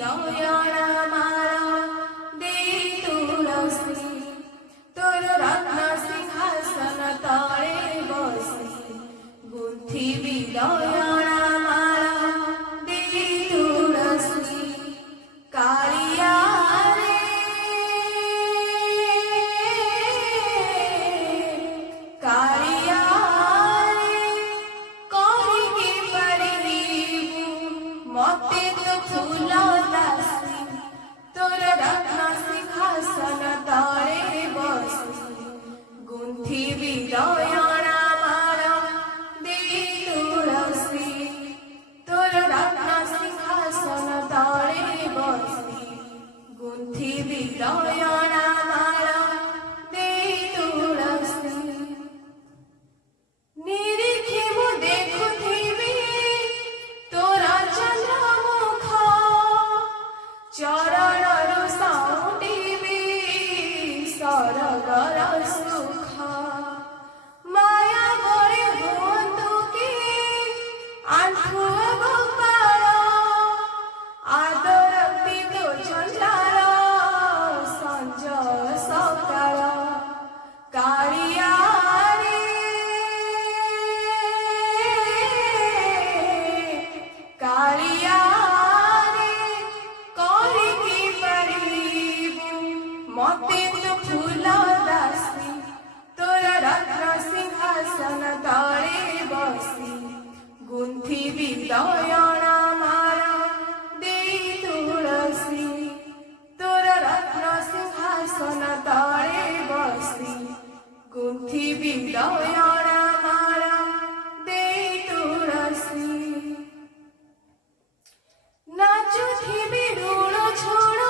দয়ানা মারা দে তুলসী তোর রত্ন সিংহাসন তলে বসি গুন্থিবি দয়ানা মারা দে তুলসী কালিয়া রে কালিয়া মতে তো ফুল দাসী তোর রত্ন সিংহাসন তলে বসি গুন্থিবি দয়ানা মারা দে তুলসী তোর রত্ন সিংহাসন তলে বসি গুন্থিবি দয়ানা মারা দে তুলসী নিরিখিব দেখুথিবি তোরা চন্দ্রমুখ চরণରୁ ସାଉଁଟିବି ସରଗର ସୁଖ ମାୟା ବଳେ ହୁଅନ୍ତୁ କି ଆଣ୍ଠୁଅ ଗୋପାଳ ଆଦରନ୍ତି ତୋ ଚଣ୍ଡାଳ ସଞ୍ଜ ସକାଳ କାଳିଆ কালিয়া রে করিকি পারিবু মতে তো ফুল দাসী তোর রত্ন সিংহাসন তলে বসি গুন্থিবি দয়ানা মারা দে তুলসী তোর রত্ন সিংহাসন তলে বসি গুন্থিবি দয়ানা মারা দে তুলসী নাচুথিবি ঋণ ঝড়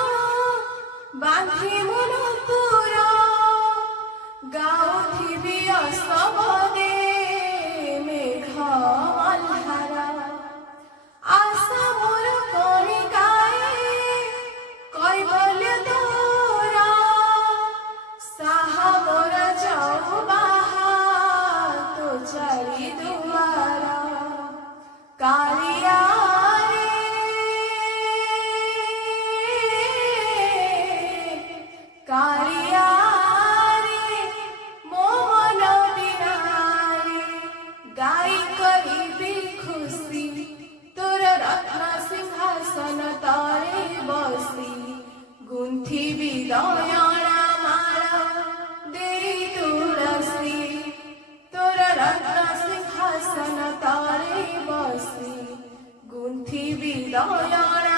বাঁধি মন পুর গাউথিবি অসবদে মেঘ অল্হারা আশা মোর কণিকায়ে কৈবল্য তোরা সাহা মোর যাও বাহা তো চারি দুয়ারা কালিয়া কালিয়া রে ମୋ ମନ ବିନାରେ ଗାଇ କରିବି ଖୁସି ତୋର ରତ୍ନ ସିଂହାସନ ତଳେ ବସି ଗୁନ୍ଥିବି ଦୟାନା ମାରା ଦେ ତୁଳସୀ ତୋର ରତ୍ନ ସିଂହାସନ ତଳେ ବସି ଗୁନ୍ଥିବି ଦୟାନା